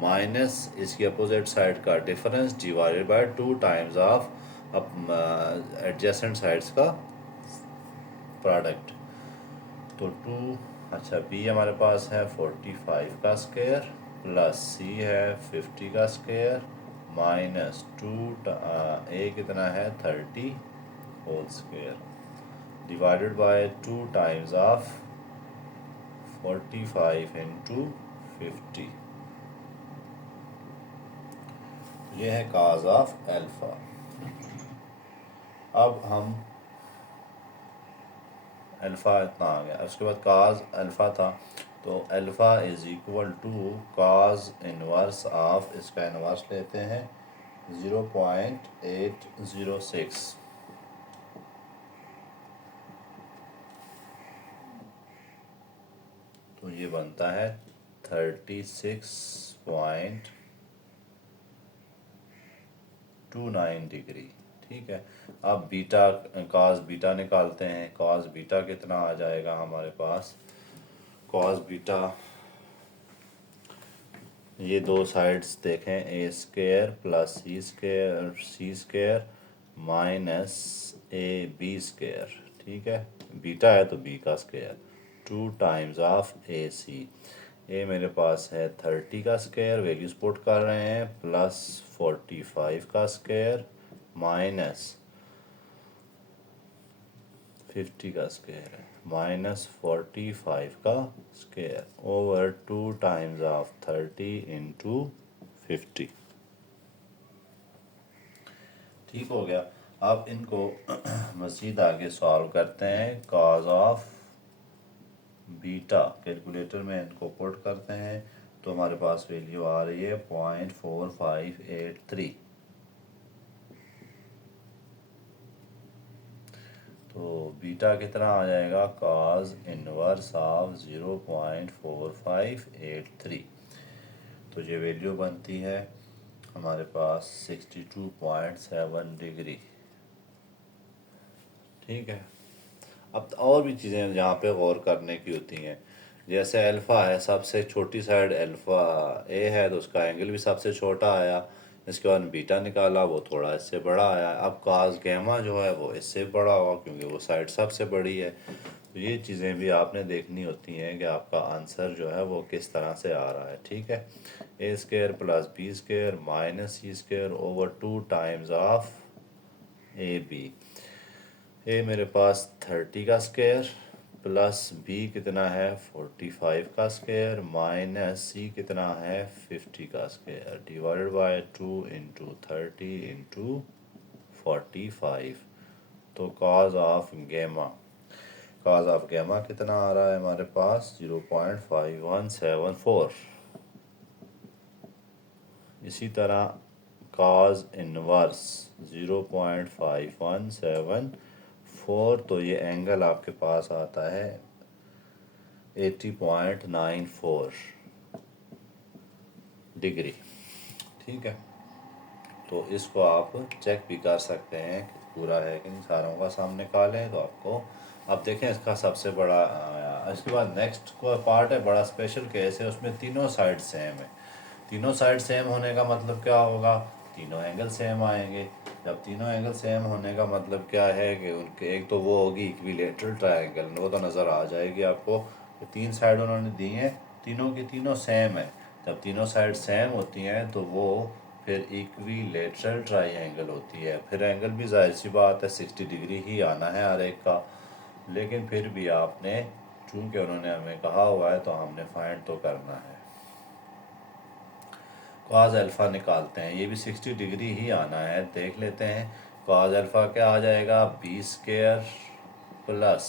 माइनस इसकी अपोजिट साइड का difference divided by 2 times of adjacent sides का प्रोडक्ट। तो 2, अच्छा बी हमारे पास है 45 का स्क्वायर प्लस सी है 50 का स्क्वायर माइनस 2 ए कितना है 30 whole square divided by 2 times of 45 into 50। ये है काज ऑफ अल्फ़ा। अब हम अल्फ़ा इतना आ गया, उसके बाद काज अल्फ़ा था तो alpha is equal to cos inverse of, इसका इनवर्स लेते हैं 0.806, तो ये बनता है 36.29 डिग्री। ठीक है, अब बीटा कॉस बीटा निकालते हैं। कॉस बीटा कितना आ जाएगा हमारे पास, कॉस बीटा ये दो साइड्स देखें, A square plus C square minus A B square. ठीक है, बीटा है तो बी का square 2 times of A C. A मेरे पास है 30 का स्क्वायर, वैल्यूज पुट कर रहे हैं, प्लस 45 का स्क्वायर माइनस 50 का स्क्वायर है माइनस 45 का square over 2 times of 30 into 50। ठीक हो गया। अब इनको मज़ीद आगे सॉल्व करते हैं। कॉज ऑफ बीटा कैलकुलेटर में इनको पुट करते हैं तो हमारे पास वैल्यू आ रही है 0.4583। तो बीटा कितना आ जाएगा, कॉज इनवर्स ऑफ 0.4583। तो ये वैल्यू बनती है हमारे पास 62.7 डिग्री। ठीक है, अब और भी चीज़ें यहाँ पे गौर करने की होती हैं। जैसे अल्फ़ा है, सबसे छोटी साइड अल्फ़ा ए है तो उसका एंगल भी सबसे छोटा आया। इसके बाद बीटा निकाला, वो थोड़ा इससे बड़ा आया। अब काज गैमा जो है वो इससे बड़ा होगा क्योंकि वो साइड सबसे बड़ी है। तो ये चीज़ें भी आपने देखनी होती हैं कि आपका आंसर जो है वो किस तरह से आ रहा है। ठीक है, A square plus B square minus C square over 2 times of A B. A मेरे पास 30 का स्क्वायर प्लस बी कितना है 45 का स्क्वायर माइनस सी कितना है 50 का square divided by 2 into 30 into 45। तो cos of gamma, cos of gamma कितना आ रहा है हमारे पास 0.5174। इसी तरह कॉज इनवर्स 0.5174, तो ये एंगल आपके पास आता है 80.94 डिग्री। ठीक है, तो इसको आप चेक भी कर सकते हैं कि पूरा है कि नहीं। सारों का सामने निकालें तो आपको, अब देखें इसका सबसे बड़ा इसके बाद नेक्स्ट को पार्ट है बड़ा स्पेशल केस है, उसमें तीनों साइड सेम है। तीनों साइड सेम होने का मतलब क्या होगा, तीनों एंगल सेम आएंगे। जब तीनों एंगल सेम होने का मतलब क्या है कि उनके एक तो वो होगी इक्विलेटरल ट्रायंगल, वो तो नज़र आ जाएगी आपको। तो 3 साइड उन्होंने दी हैं, तीनों की तीनों सेम है। जब तीनों साइड सेम होती हैं तो वो फिर इक्विलेटरल ट्रायंगल होती है। फिर एंगल भी जाहिर सी बात है 60 डिग्री ही आना है हर एक का, लेकिन फिर भी आपने, चूँकि उन्होंने हमें कहा हुआ है तो हमने फाइंड तो करना है। कॉज अल्फ़ा निकालते हैं, ये भी 60 डिग्री ही आना है। देख लेते हैं कॉज अल्फ़ा क्या आ जाएगा, b square plus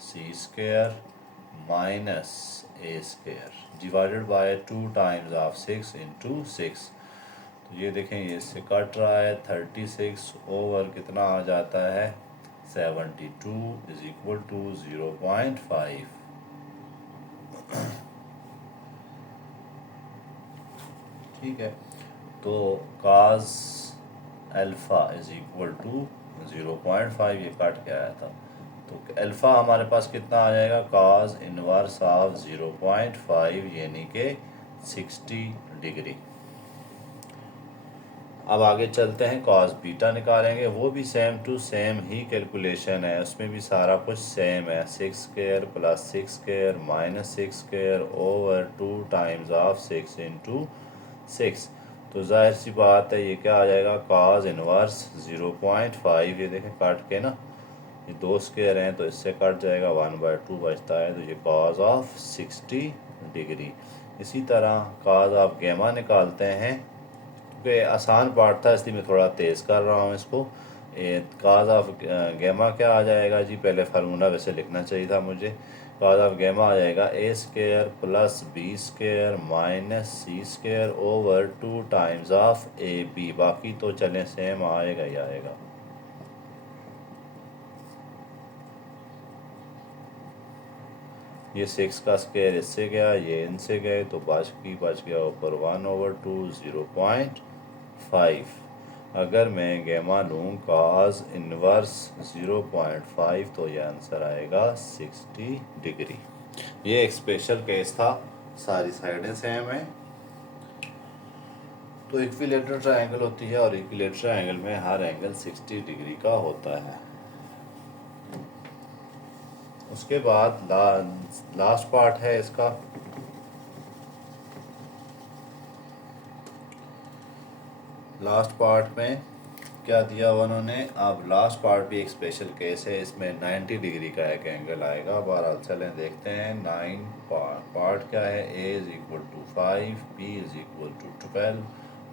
C square minus A square divided by 2 times of 6 into 6। तो ये देखें ये इससे कट रहा है 36 ओवर कितना आ जाता है 72 इज इक्वल टू 0.5। ठीक है, तो cos alpha is equal to 0.5, ये काट के आया था। तो अल्फ़ा हमारे पास कितना आ जाएगा, cos इनवर्स ऑफ 0.5 यानी कि 60 डिग्री। अब आगे चलते हैं, cos बीटा निकालेंगे, वो भी सेम टू सेम ही कैलकुलेशन है, उसमें भी सारा कुछ सेम है। 6² plus 6² minus 6² over 2 times of 6 into 6। तो जाहिर सी बात है ये क्या आ जाएगा, cos इनवर्स 0.5, ये देखें काट के ना, ये 2 स्क्वायर हैं तो इससे कट जाएगा, 1/2 बचता है, तो ये cos ऑफ 60 डिग्री। इसी तरह cos ऑफ गेमा निकालते हैं, क्योंकि आसान पार्ट था इसलिए मैं थोड़ा तेज़ कर रहा हूँ इसको। cos ऑफ गेमा क्या आ जाएगा जी, पहले फार्मूला वैसे लिखना चाहिए था मुझे। cos ऑफ गेमा आ जाएगा a² plus b² minus c² over 2 times of ab। बाकी तो चलें सेम आएगा ही आएगा। ये 6 का स्क्वायर इससे गया, ये इनसे गए, तो बच गया ऊपर 1/2 0.5। अगर मैं गेमा लूँ cos इनवर्स 0.5 तो ये आंसर आएगा 60 डिग्री। ये एक स्पेशल केस था, सारी साइडें सेम हैं। तो इक्विलेटरल ट्रायंगल होती है और इक्विलेटरल ट्रायंगल में हर एंगल 60 डिग्री का होता है। उसके बाद लास्ट पार्ट है इसका। लास्ट पार्ट में क्या दिया हुआ उन्होंने, अब लास्ट पार्ट भी एक स्पेशल केस है, इसमें 90 डिग्री का एक एंगल आएगा। बहरहाल चलें देखते हैं। 9 पार्ट क्या है, a is equal to 5, b is equal to 12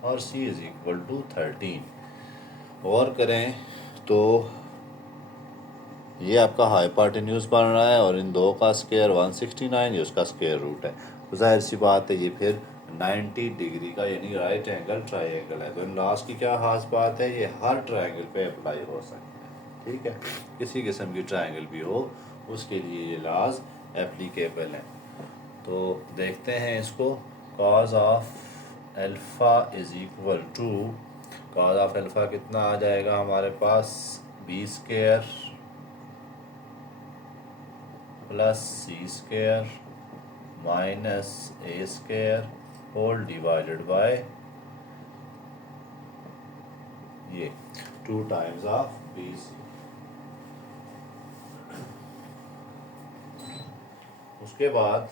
और c इज इक्वल टू 13। और करें तो ये आपका हाइपोटेन्यूज बन रहा है और इन दो का स्क्वायर 169, ये उसका स्क्वायर रूट है। तो जाहिर सी बात है ये फिर 90 डिग्री का यानी राइट एंगल ट्रायंगल है। तो इन लॉज की क्या खास बात है, ये हर ट्रायंगल पे अप्लाई हो सकता है। ठीक है, किसी किस्म की ट्रायंगल भी हो उसके लिए ये लॉज एप्लीकेबल हैं। तो देखते हैं इसको। cos of alpha is equal to, cos of alpha कितना आ जाएगा हमारे पास, b² plus c² minus a² whole divided by ये 2 टाइम्स ऑफ bc। उसके बाद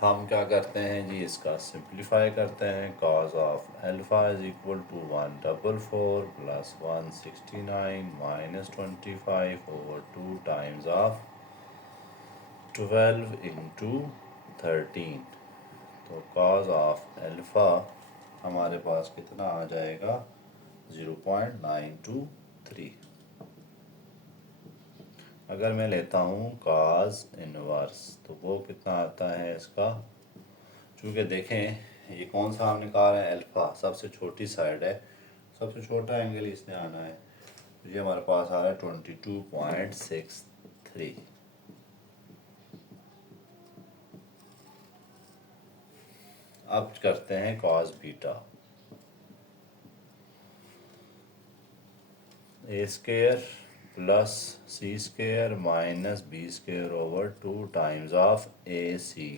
हम क्या करते हैं जी, इसका सिंप्लीफाई करते हैं। cos of alpha is equal to 144 plus 169 minus 25 over 2 times of 12 into 13। तो cos ऑफ अल्फ़ा हमारे पास कितना आ जाएगा, 0.923। अगर मैं लेता हूँ cos इनवर्स तो वो कितना आता है इसका, चूँकि देखें ये कौन सा हम निकाल रहे हैं, अल्फ़ा सबसे छोटी साइड है, सबसे छोटा एंगल इसने आना है। तो ये हमारे पास आ रहा है 22.63। अब करते हैं cos beta, a² plus c² minus b² over 2 times of ac।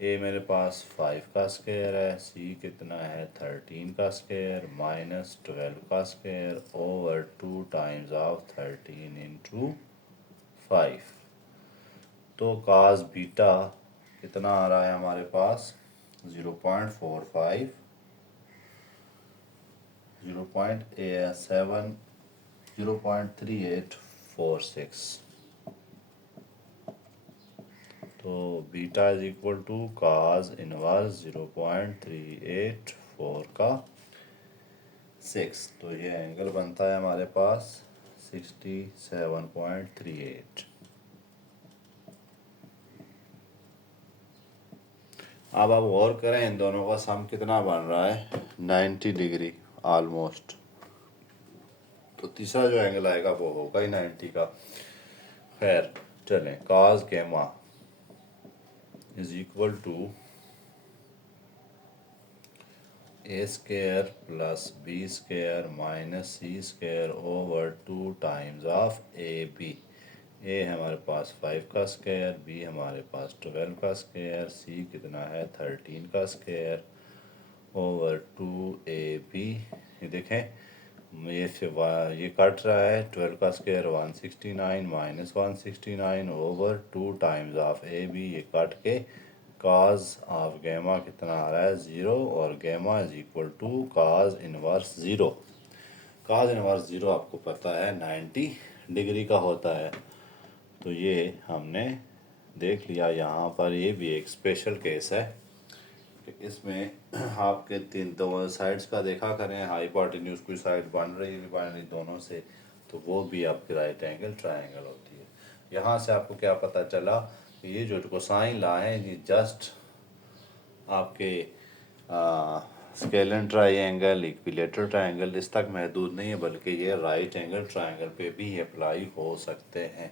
a मेरे पास 5 का स्क्वायर है, c कितना है 13 का स्क्वायर माइनस 12 का square over 2 times of 13 into 5। तो cos बीटा कितना आ रहा है हमारे पास, 0.45 0.3846। तो beta is equal to cos inverse 0.384 का 6। तो ये एंगल बनता है हमारे पास 67.38। अब आप गौर करें इन दोनों का सम कितना बन रहा है, 90 डिग्री ऑलमोस्ट। तो तीसरा जो एंगल आएगा वो होगा ही 90 का। खैर चलें, cos gamma is equal to A square plus B square minus C square over 2 times of A B. A हमारे पास 5 का स्क्वायर, बी हमारे पास 12 का स्क्वायर, सी कितना है 13 का स्क्वायर ओवर 2ab। ये देखें ये कट रहा है 12 का square 169 minus 169 over 2 times of A b. ये कट के काज ऑफ गैमा कितना आ रहा है 0 और gamma is equal to cos inverse 0। Cos inverse 0 आपको पता है 90 डिग्री का होता है। तो ये हमने देख लिया। यहाँ पर ये भी एक स्पेशल केस है कि इसमें आपके दो साइड्स का देखा करें, हाइपोटेन्यूज कोई साइड बन रही दोनों से, तो वो भी आपकी राइट एंगल ट्रायंगल होती है। यहाँ से आपको क्या पता चला कि ये जो कोसाइन ला है ये जस्ट आपके स्केलन ट्रायंगल, इक्विलेटरल ट्रायंगल इस तक महदूद नहीं है, बल्कि ये राइट एंगल ट्रायंगल पे भी अप्लाई हो सकते हैं।